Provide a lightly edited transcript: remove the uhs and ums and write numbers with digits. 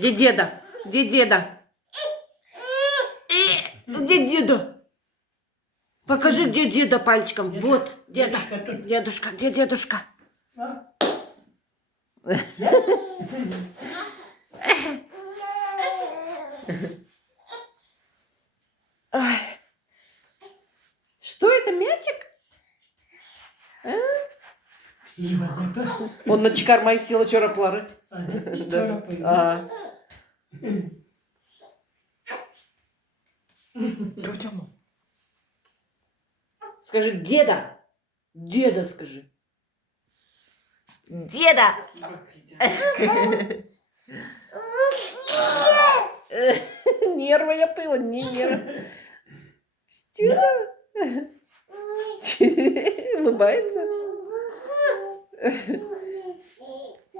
Где деда? Где деда? Где деда? Покажи, где деда пальчиком. Вот, деда. Дедушка тут. Дедушка, где дедушка? А? Ой. Что это, мячик? А? Он çıkarmayı istiyor çorapları. Да. А. Тетя ма. Скажи, деда. Деда скажи. Деда. Нервы я пила, не нервы. Стена. Улыбается.